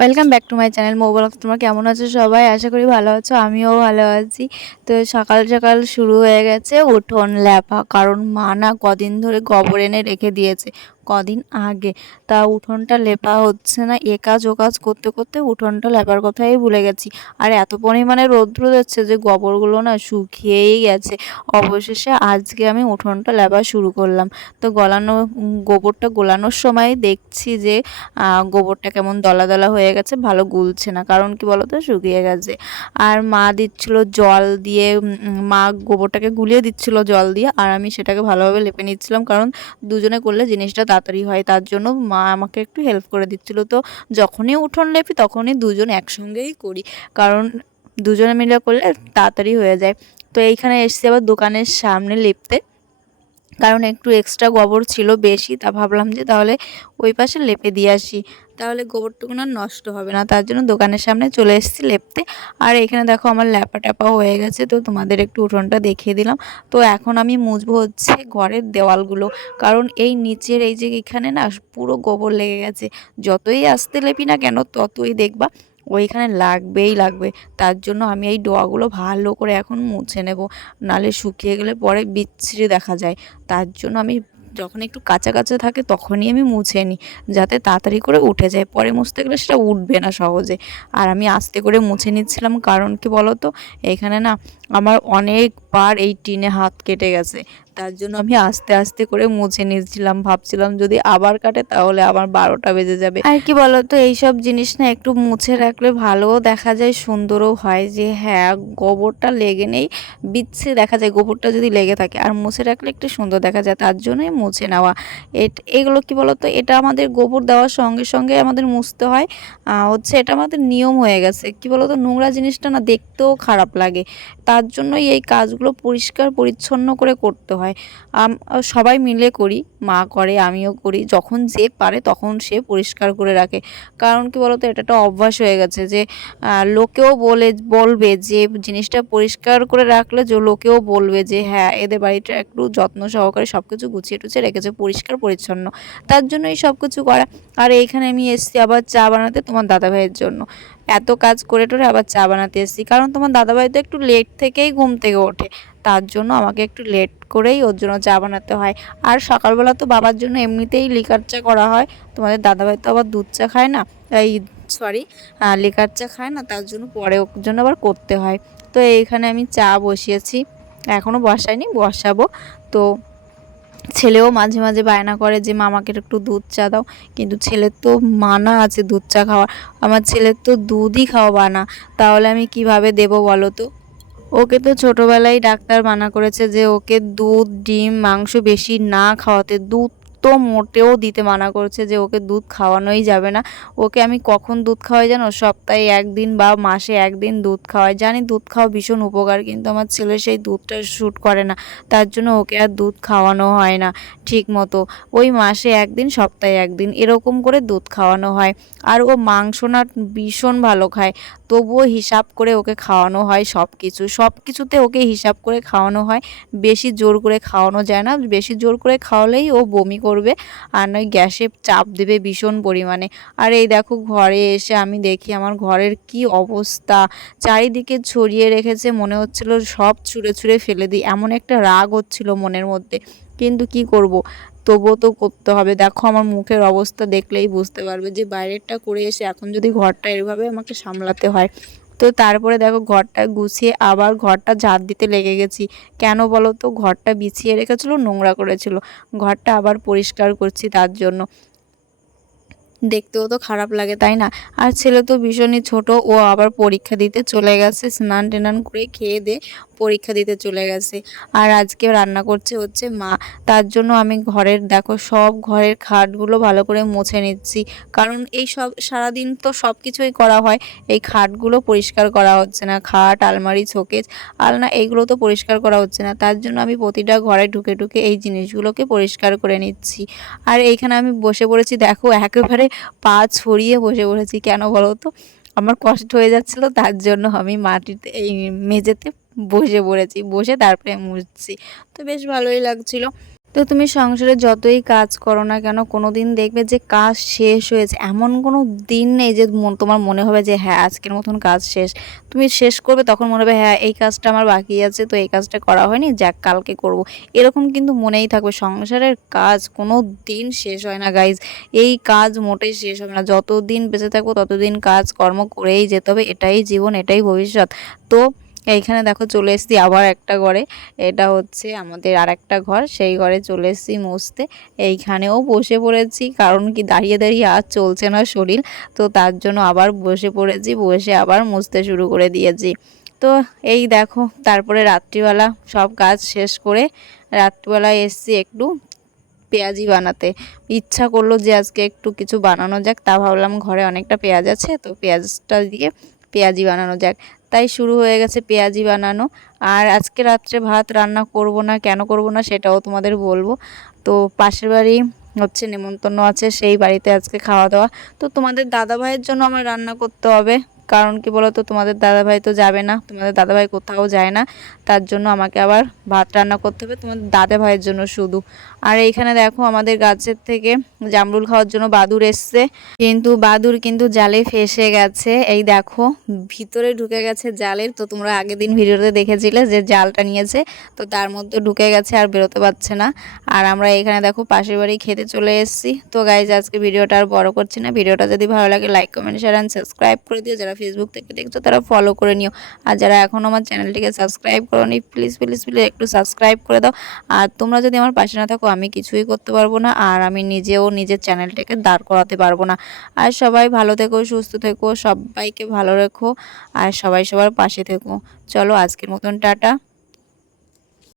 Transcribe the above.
Welcome back to my channel Mou blogs. তোমরা কেমন আছো সবাই? আশা করি ভালো আছো, আমিও ভালো আছি। তো সকাল সকাল শুরু হয়ে গেছে উঠোন ল্যাপা, কারণ মা না কদিন ধরে গোবর এনে রেখে দিয়েছে কদিন আগে। তা উঠোনটা লেপা হচ্ছে না, এ কাজ ও কাজ করতে করতে উঠোনটা লেপার কথাই ভুলে গেছি। আর এত পরিমাণে রৌদ্র যাচ্ছে যে গোবরগুলো না শুকিয়েই গেছে। অবশেষে আজকে আমি উঠোনটা লেপা শুরু করলাম। তো গোবরটা গোলানোর সময় দেখছি যে গোবরটা কেমন দলা দলা হয়ে গেছে, ভালো গুলছে না, কারণ কি বলতো শুকিয়ে গেছে। আর মা দিচ্ছিল জল দিয়ে, মা গোবরটাকে গুলিয়ে দিচ্ছিল জল দিয়ে, আর আমি সেটাকে ভালোভাবে লেপে নিচ্ছিলাম, কারণ দুজনে করলে জিনিসটা তাড়াতাড়ি হয়, তার জন্য মা আমাকে একটু হেল্প করে দিচ্ছিল। তো যখনই উঠোন লেপি তখনই দুজন একসঙ্গেই করি, কারণ দুজনে মিলে করলে তাড়াতাড়ি হয়ে যায়। তো এইখানে এসছি আবার দোকানের সামনে লেপতে, কারণ একটু এক্সট্রা গোবর ছিল বেশি, তা ভাবলাম যে তাহলে ওই পাশে লেপে দিয়ে আসি, তাহলে গোবরটুকু না নষ্ট হবে না। তার জন্য দোকানের সামনে চলে এসেছি লেপতে। আর এখানে দেখো আমার ল্যাপা ট্যাপা হয়ে গেছে, তো তোমাদের একটু উঠোনটা দেখিয়ে দিলাম। তো এখন আমি মুছবো হচ্ছে ঘরের দেওয়ালগুলো, কারণ এই নিচের এই যে এখানে না পুরো গোবর লেগে গেছে। যতই আস্তে লেপি না কেন ততই দেখবা ওইখানে লাগবেই লাগবে। তার জন্য আমি এই ডোয়াগুলো ভালো করে এখন মুছে নেব, নালে শুকিয়ে গেলে পরে বিচ্ছিরি দেখা যায়। তার জন্য আমি যখন একটু কাঁচা কাঁচা থাকে তখনই আমি মুছে নিই, যাতে তাড়াতাড়ি করে উঠে যায়, পরে মুছতে গেলে সেটা উঠবে না সহজে। আর আমি আস্তে করে মুছে নিচ্ছিলাম, কারণ কি বলো তো, এখানে না আমার অনেকবার এই টিনে হাত কেটে গেছে, তার জন্য আমি আস্তে আস্তে করে মুছে নিচ্ছিলাম। ভাবছিলাম যদি আবার কাটে তাহলে আবার 12টা বেজে যাবে। আর কি বলতো, এইসব জিনিস না একটু মুছে রাখলে ভালোও দেখা যায়, সুন্দরও হয়, যে হ্যাঁ গোবরটা লেগে নেই, বিচ্ছে দেখা যায় গোবরটা যদি লেগে থাকে, আর মুছে রাখলে একটু সুন্দর দেখা যায়, তার জন্যই মুছে নেওয়া। এগুলো কি বলতো, এটা আমাদের গোবর দেওয়ার সঙ্গে সঙ্গে আমাদের মুছতে হয়, হচ্ছে এটা আমাদের নিয়ম হয়ে গেছে। কি বলতো, নোংরা জিনিসটা না দেখতেও খারাপ লাগে, তার জন্যই এই কাজগুলো পরিষ্কার পরিচ্ছন্ন করে করতে হয়। সবাই মিলে করি, মা করে আমিও করি, যখন যে পারে তখন সে পরিষ্কার করে রাখে। কারণ কি বলতো, এটা একটা অভ্যাস হয়ে গেছে যে লোকেও বলবে যে জিনিসটা পরিষ্কার করে রাখলে, যে লোকেও বলবে যে হ্যাঁ এদের বাড়িটা একটু যত্ন সহকারে সব কিছু গুছিয়ে টুছিয়ে রেখেছে, পরিষ্কার পরিচ্ছন্ন, তার জন্যই সব কিছু করা। আর এইখানে আমি এসেছি আবার চা বানাতে তোমার দাদাভাইয়ের জন্য। এত কাজ করে টোরে আবার চা বানাতে এসেছি, কারণ তোমার দাদাভাই তো একটু লেট থেকেই ঘুম থেকে ওঠে, তার জন্য আমাকে একটু লেট করেই ওর জন্য চা বানাতে হয়। আর সকালবেলা তো বাবার জন্য এমনিতেই লিকার চা করা হয়, তোমাদের দাদাভাই তো আবার দুধ চা খায় না, এই সরি লিকার চা খায় না, তার জন্য পরে ওর জন্য আবার করতে হয়। তো এইখানে আমি চা বসিয়েছি, এখনও বসাইনি, বসাবো। তো ছেলেও মাঝে মাঝে বায়না করে যে মামাকে একটু দুধ চা দাও, কিন্তু ছেলের তো মানা আছে দুধ চা খাওয়া, আমার ছেলের তো দুধই খাওয়া বানা, তাহলে আমি কিভাবে দেবো বলো তো। ওকে তো ছোটবেলায় ডাক্তার মানা করেছে যে ওকে দুধ ডিম মাংস বেশি না খাওয়াতে, দুধ তো মোটেও দিতে মানা করছে, যে ওকে দুধ খাওয়ানোই যাবে না। ওকে আমি কখন দুধ খাওয়াই জানো, সপ্তাহে একদিন বা মাসে একদিন দুধ খাওয়াই। জানি দুধ খাওয়া ভীষণ উপকার, কিন্তু আমার ছেলে সেই দুধটা শ্যুট করে না, তার জন্য ওকে আর দুধ খাওয়ানো হয় না ঠিক মতো। ওই মাসে একদিন সপ্তাহে একদিন এরকম করে দুধ খাওয়ানো হয়। আর ও মাংস না ভীষণ ভালো খায়, তবুও হিসাব করে ওকে খাওয়ানো হয়, সব কিছুতে ওকে হিসাব করে খাওয়ানো হয়। বেশি জোর করে খাওয়ানো যায় না, বেশি জোর করে খাওয়ালেই ও বমি করবে, আর নয় গ্যাসে চাপ দেবে ভীষণ পরিমাণে। আর এই দেখো ঘরে এসে আমি দেখি আমার ঘরের কি অবস্থা, চারিদিকে ছড়িয়ে রেখেছে, মনে হচ্ছিল সব ছুঁড়ে ছুঁড়ে ফেলে দিই, এমন একটা রাগ হচ্ছিল মনের মধ্যে, কিন্তু কি করব, তবুও তো করতে হবে। দেখো আমার মুখের অবস্থা দেখলেই বুঝতে পারবে যে বাইরেরটা করে এসে এখন যদি ঘরটা এভাবে আমাকে সামলাতে হয়। তো তারপরে দেখো ঘরটা গুছিয়ে আবার ঘরটা ঝাড় দিতে লেগে গেছি। কেন বলো তো, ঘরটা বিছিয়ে রেখেছিল, নোংরা করেছিল, ঘরটা আবার পরিষ্কার করছি তার জন্য। দেখতেও তো খারাপ লাগে, তাই না? আর ছেলে তো ভীষণই ছোট, ও আবার পরীক্ষা দিতে চলে গেছে, স্নান টেনান করে খেয়ে দিয়ে পরীক্ষা দিতে চলে গেছে। আর আজকে রান্না করছে হচ্ছে মা, তার জন্য আমি দেখো সব ঘরের খাটগুলো ভালো করে মুছে নিচ্ছি, কারণ এই সব সারাদিন তো সব কিছুই করা হয়, এই খাটগুলো পরিষ্কার করা হচ্ছে না, খাট আলমারি শোকেস আলনা এইগুলো তো পরিষ্কার করা হচ্ছে না, তার জন্য আমি প্রতিটা ঘরে ঢুকে ঢুকে এই জিনিসগুলোকে পরিষ্কার করে নিচ্ছি। আর এইখানে আমি বসে পড়েছি, দেখো একেবারে পা ছড়িয়ে বসে পড়েছি, কেন বলো তো, আমার কষ্ট হয়ে যাচ্ছিল, তার জন্য আমি মাটিতে এই মেঝেতে বসে পড়েছি, বসে তারপরে মুছছি। তো বেশ ভালোই লাগছিল। তো তুমি সংসারে যতই কাজ করো না কেন কোনোদিন দেখবে যে কাজ শেষ হয়েছে, এমন কোনো দিন নেই যে তোমার মনে হবে যে হ্যাঁ আজকের মতন কাজ শেষ। তুমি শেষ করবে তখন মনে হবে হ্যাঁ এই কাজটা আমার বাকি আছে, তো এই কাজটা করা হয়নি, যাক কালকে করব। এরকম কিন্তু মনেই থাকবে। সংসারের কাজ কোনো দিন শেষ হয় না গাইজ। এই কাজ মোটেই শেষ হবে না, যতদিন বেঁচে থাকবো ততদিন কাজ কর্ম করেই যেতে হবে। এটাই জীবন, এটাই ভবিষ্যৎ। তো এইখানে দেখো চলে এসেছি আবার একটা ঘরে। এটা হচ্ছে আমাদের আর একটা ঘর, সেই ঘরে চলে এসেছি মুছতে। এইখানেও বসে পড়েছি, কারণ কি দাঁড়িয়ে দাঁড়িয়ে আর চলছে না শরীর, তো তার জন্য আবার বসে পড়েছি, বসে আবার মুছতে শুরু করে দিয়েছি। তো এই দেখো তারপরে রাত্রিবেলা সব কাজ শেষ করে রাত্রিবেলা এসছি একটু পেঁয়াজি বানাতে। ইচ্ছা করলো যে আজকে একটু কিছু বানানো যাক, তা ভাবলাম ঘরে অনেকটা পেঁয়াজ আছে, তো পেঁয়াজটা দিয়ে পেঁয়াজি বানানো যাক। তাই শুরু হয়ে গেছে পেঁয়াজি বানানো। আর আজকে রাত্রে ভাত রান্না করব না, কেন করব না সেটাও তোমাদের বলবো। তো পাশের বাড়ি হচ্ছে নেমন্তন্ন আছে, সেই বাড়িতে আজকে খাওয়া দাওয়া। তো তোমাদের দাদা ভাইয়ের জন্য আমার রান্না করতে হবে, কারণ কি বলো তো, তোমাদের দাদাভাই তো যাবে না, তোমাদের দাদাভাই কোথাও যায় না, তার জন্য আমাকে আবার ভাত রান্না করতে হবে তোমাদের দাদা ভাইয়ের জন্য শুধু। আর এইখানে দেখো আমাদের গাছের থেকে জামরুল খাওয়ার জন্য বাদুড় এসছে, কিন্তু বাদুড় কিন্তু জালে ফেসে গেছে। এই দেখো ভিতরে ঢুকে গেছে জালের। তো তোমরা আগের দিন ভিডিওতে দেখেছিলে যে জালটা নিয়েছে, তো তার মধ্যে ঢুকে গেছে আর বেরোতে পারছে না। আর আমরা এখানে দেখো পাশের বাড়ি খেতে চলে এসেছি। তো গাইজ আজকে ভিডিওটা আর বড় করছি না, ভিডিওটা যদি ভালো লাগে like comment share and subscribe করে দিও। যারা ফেসবুক থেকে দেখছো তারা ফলো করে নিও, আর যারা এখনও আমার চ্যানেলটিকে সাবস্ক্রাইব করোনি প্লিজ প্লিজ প্লিজ একটু সাবস্ক্রাইব করে দাও। আর তোমরা যদি আমার পাশে না থাকো আমি কিছুই করতে পারবো না, আর আমি নিজেও নিজের চ্যানেলটাকে দাঁড় করাতে পারবো না। আর সবাই ভালো থেকো, সুস্থ থেকো, সবাইকে ভালো রেখো, আর সবাই সবার পাশে থেকো। চলো আজকের মতন টাটা।